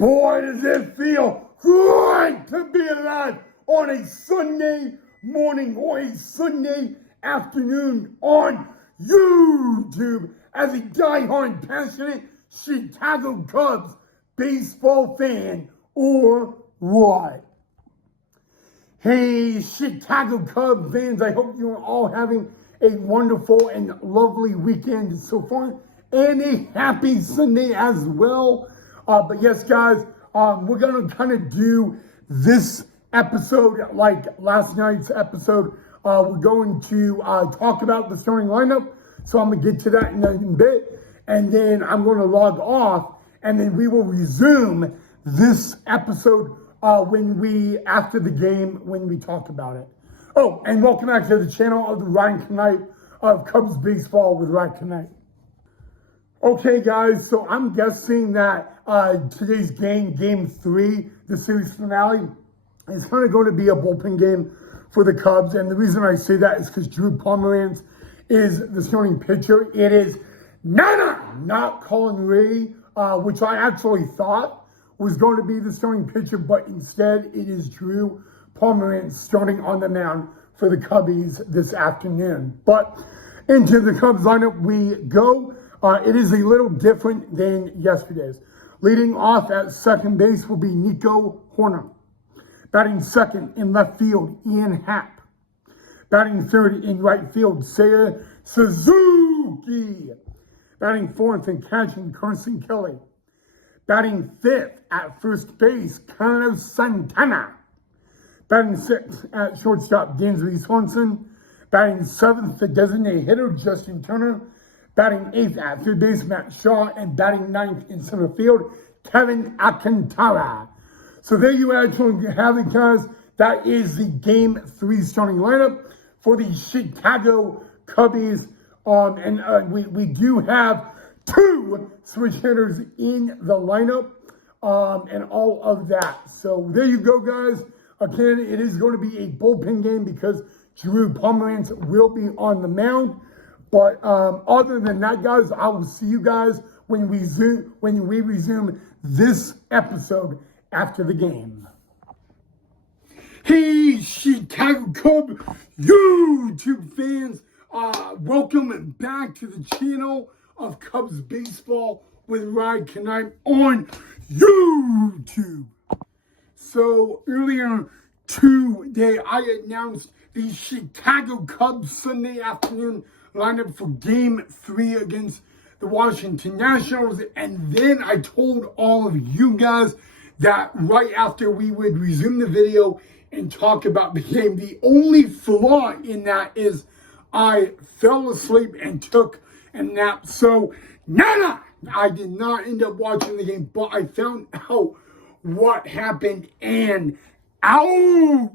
Boy, does it feel good to be alive on a Sunday morning or a Sunday afternoon on YouTube as a diehard, passionate Chicago Cubs baseball fan or what? Hey, Chicago Cubs fans, I hope you're all having a wonderful and lovely weekend so far and a happy Sunday as well. But yes, guys, we're going to kind of do this episode like last night's episode. We're going to talk about the starting lineup. So I'm going to get to that in a bit. And then I'm going to log off. And then we will resume this episode after the game, when we talk about it. Oh, and welcome back to the channel of the Ryan Knight of Cubs Baseball with Ryan Knight. Okay, guys, so I'm guessing that today's game, Game 3, the series finale, is kind of going to be a bullpen game for the Cubs. And the reason I say that is because Drew Pomeranz is the starting pitcher. It is not Colin Ray, which I actually thought was going to be the starting pitcher, but instead it is Drew Pomeranz starting on the mound for the Cubbies this afternoon. But into the Cubs lineup we go. It is a little different than yesterday's. Leading off at second base will be Nico Horner. Batting second in left field, Ian Happ. Batting third in right field, Seiya Suzuki. Batting fourth and catching, Carson Kelly. Batting fifth at first base, Carlos Santana. Batting sixth at shortstop, Dansby Swanson. Batting seventh, the designated hitter, Justin Turner. Batting eighth at third base, Matt Shaw. And batting ninth in center field, Kevin Alcantara. So there you actually have it, guys. That is the Game 3 starting lineup for the Chicago Cubbies. And we do have two switch hitters in the lineup and all of that. So there you go, guys. Again, it is going to be a bullpen game because Drew Pomeranz will be on the mound. But other than that, guys, I will see you guys when we resume this episode after the game. Hey, Chicago Cub YouTube fans. Welcome back to the channel of Cubs Baseball with Ryan Knight on YouTube. So earlier today, I announced the Chicago Cubs Sunday afternoon lineup for Game 3 against the Washington Nationals. And then I told all of you guys that right after we would resume the video and talk about the game, the only flaw in that is I fell asleep and took a nap. So, I did not end up watching the game, but I found out what happened, and ouch!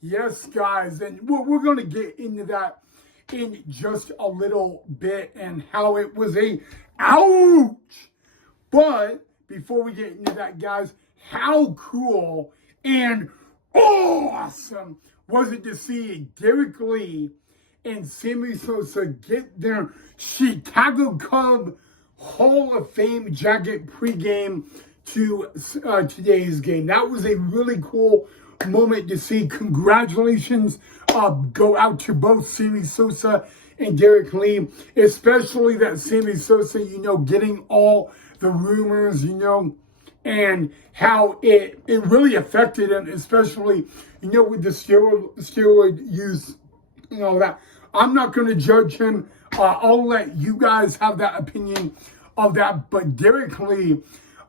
Yes, guys, and we're going to get into that in just a little bit and how it was a ouch. But before we get into that, guys, how cool and awesome was it to see Derek Lee and Sammy Sosa get their Chicago Cub Hall of Fame jacket pregame to today's game. That was a really cool moment to see. Congratulations go out to both Sammy Sosa and Derek Lee, especially that Sammy Sosa, getting all the rumors, and how it really affected him, especially, with the steroid use, that. I'm not going to judge him. I'll let you guys have that opinion of that. But Derek Lee,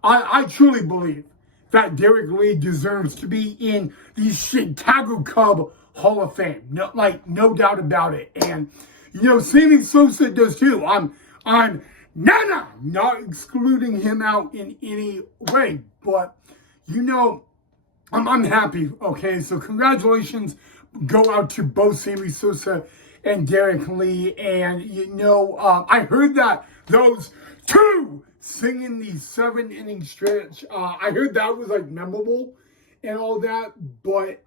I truly believe that Derek Lee deserves to be in the Chicago Cub Hall of Fame. No doubt about it. And, Sammy Sosa does too. I'm not excluding him out in any way. But, I'm happy. Okay, so congratulations go out to both Sammy Sosa and Derek Lee. And, I heard that those two singing the 7-inning stretch, I heard that was memorable and all that. But,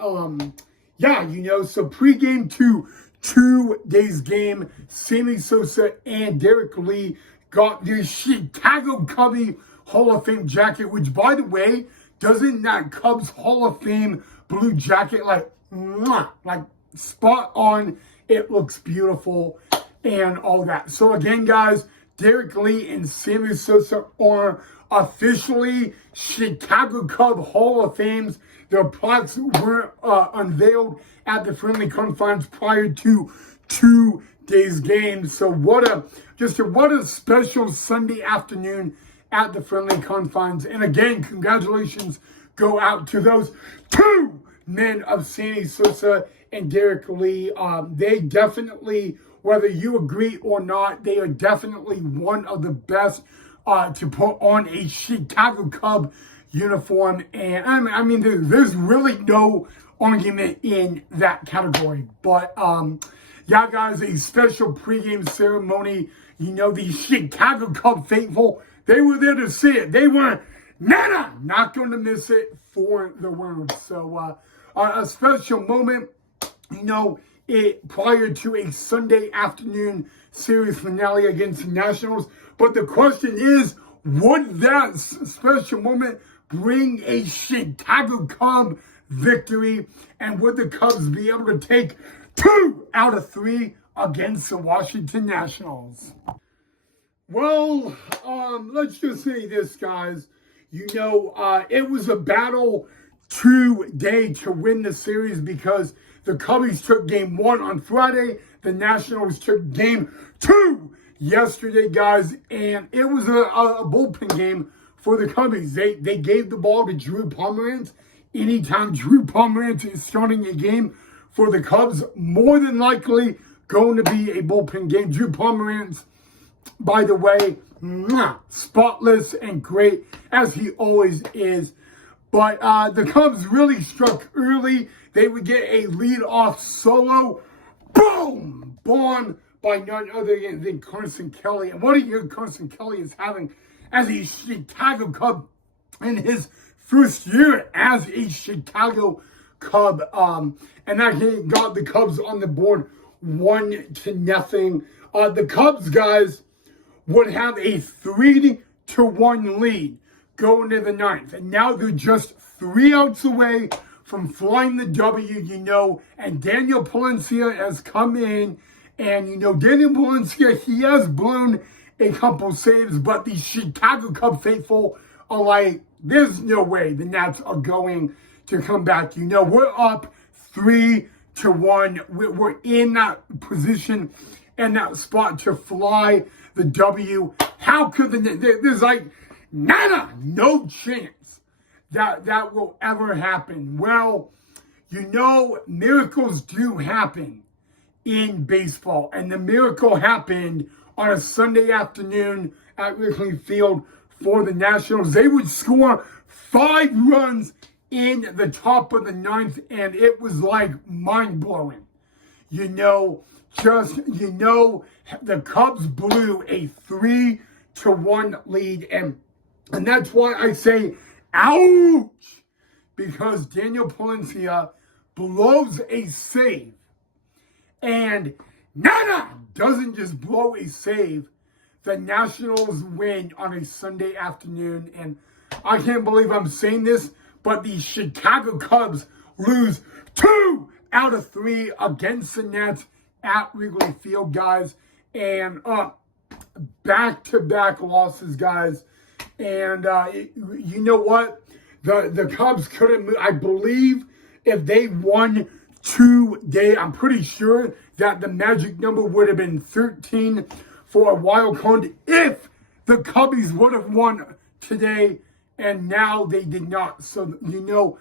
so pregame to today's game, Sammy Sosa and Derek Lee got the Chicago Cubby Hall of Fame jacket, which, by the way, doesn't that Cubs Hall of Fame blue jacket, like, mwah, like spot on? It looks beautiful and all that. So again, guys, Derek Lee and Sammy Sosa are officially Chicago Cub Hall of Fames. Their plaques were unveiled at the friendly confines prior to today's game. So what a special Sunday afternoon at the friendly confines. And again, congratulations go out to those two men of Sammy Sosa and Derek Lee. They definitely, whether you agree or not, they are definitely one of the best to put on a Chicago Cub uniform. And I mean, there's really no argument in that category. But yeah, guys, a special pregame ceremony. You know, the Chicago Cub faithful, they were there to see it. They were not going to miss it for the world. So a special moment, you know, prior to a Sunday afternoon series finale against the Nationals. But the question is, would that special moment bring a Chicago Cub victory? And would the Cubs be able to take 2 out of 3 against the Washington Nationals? Well, let's just say this, guys. You know, it was a battle today to win the series because the Cubbies took game 1 on Friday. The Nationals took game 2 yesterday, guys. And it was a bullpen game for the Cubbies. They gave the ball to Drew Pomeranz. Anytime Drew Pomeranz is starting a game for the Cubs, more than likely going to be a bullpen game. Drew Pomeranz, by the way, spotless and great, as he always is. But the Cubs really struck early. They would get a lead-off solo. Boom! Born by none other than Carson Kelly. And what a year Carson Kelly is having as a Chicago Cub in his first year as a Chicago Cub. And that he got the Cubs on the board 1-0. The Cubs, guys, would have a 3-1 lead going to the 9th. And now they're just 3 outs away from flying the W, you know. And Daniel Palencia has come in. And, you know, Daniel Palencia, he has blown a couple saves. But the Chicago Cub faithful are like, there's no way the Nats are going to come back. You know, we're up 3-1. We're in that position and that spot to fly the W. How could there's like no chance that will ever happen. Well, you know, miracles do happen in baseball. And the miracle happened on a Sunday afternoon at Wrigley Field for the Nationals. They would score 5 runs in the top of the 9th, and it was like mind-blowing. You know, the Cubs blew a 3-1 lead, and that's why I say, ouch, because Daniel Palencia blows a save, and doesn't just blow a save. The Nationals win on a Sunday afternoon, and I can't believe I'm saying this, but the Chicago Cubs lose 2 out of 3 against the Nats at Wrigley Field, guys. And back-to-back losses, guys. And you know what? The Cubs couldn't move. I believe if they won today, I'm pretty sure that the magic number would have been 13 for a wild card if the Cubbies would have won today, and now they did not. So, you know,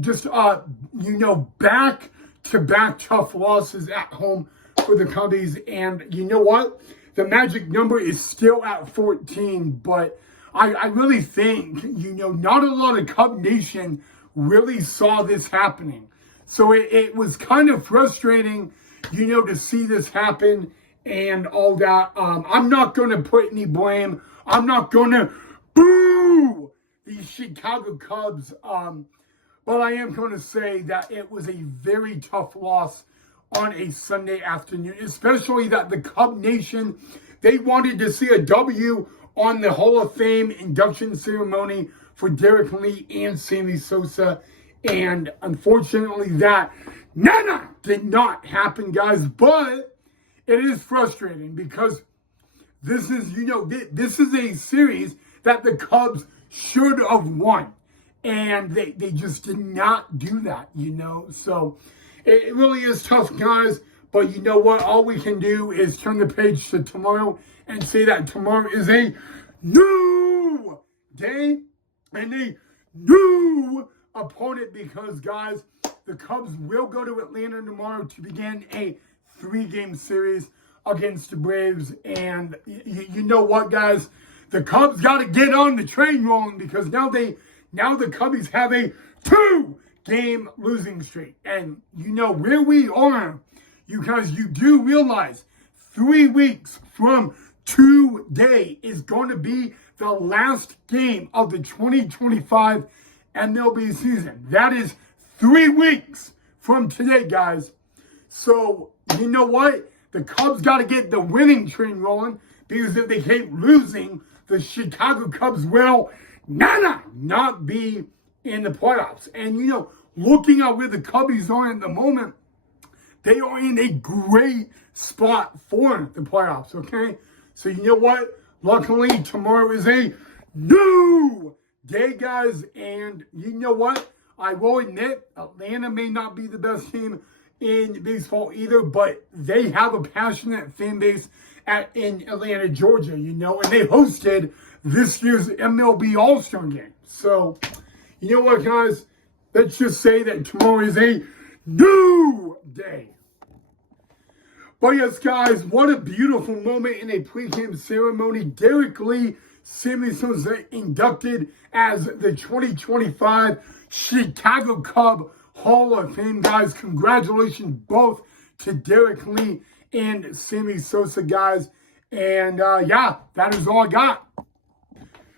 just, you know, back-to-back tough losses at home for the Cubbies. And you know what? The magic number is still at 14, but I really think, you know, not a lot of Cub Nation really saw this happening. So it was kind of frustrating, you know, to see this happen and all that. I'm not going to put any blame. I'm not going to boo the Chicago Cubs. But I am going to say that it was a very tough loss on a Sunday afternoon, especially that the Cub Nation, they wanted to see a W on the Hall of Fame induction ceremony for Derek Lee and Sammy Sosa. And unfortunately, that did not happen, guys. But it is frustrating because this is, this is a series that the Cubs should have won. And they just did not do that, So it really is tough, guys. But you know what? All we can do is turn the page to tomorrow and say that tomorrow is a new day and a new opponent because, guys, the Cubs will go to Atlanta tomorrow to begin a 3-game series against the Braves. And you know what, guys? The Cubs got to get on the train rolling because now the Cubbies have a 2-game losing streak. And you know where we are, you guys, you do realize 3 weeks from today is going to be the last game of the 2025 MLB season. That is 3 weeks from today, guys. So, you know what? The Cubs got to get the winning train rolling because if they keep losing, the Chicago Cubs will not be in the playoffs. And, looking at where the Cubbies are at the moment, they are in a great spot for the playoffs, okay? So you know what? Luckily, tomorrow is a new day, guys. And you know what? I will admit, Atlanta may not be the best team in baseball either, but they have a passionate fan base in Atlanta, Georgia, and they hosted this year's MLB All-Star game. So, you know what, guys? Let's just say that tomorrow is a new day. But yes, guys, what a beautiful moment in a pregame ceremony. Derek Lee, Sammy Sosa inducted as the 2025 Chicago Cub Hall of Fame, guys. Congratulations both to Derek Lee and Sammy Sosa, guys. And yeah, that is all I got.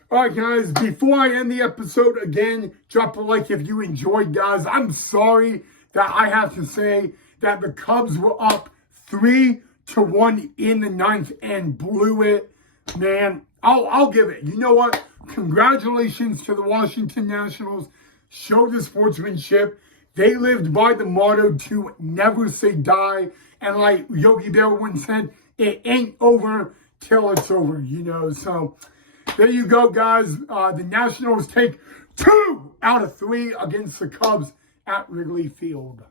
All right, guys, before I end the episode, again, drop a like if you enjoyed, guys. I'm sorry that I have to say that the Cubs were up 3-1 in the 9th and blew it. Man, I'll give it. You know what? Congratulations to the Washington Nationals. Show the sportsmanship. They lived by the motto to never say die. And like Yogi Bear once said, it ain't over till it's over, So there you go, guys. The Nationals take 2 out of 3 against the Cubs at Wrigley Field.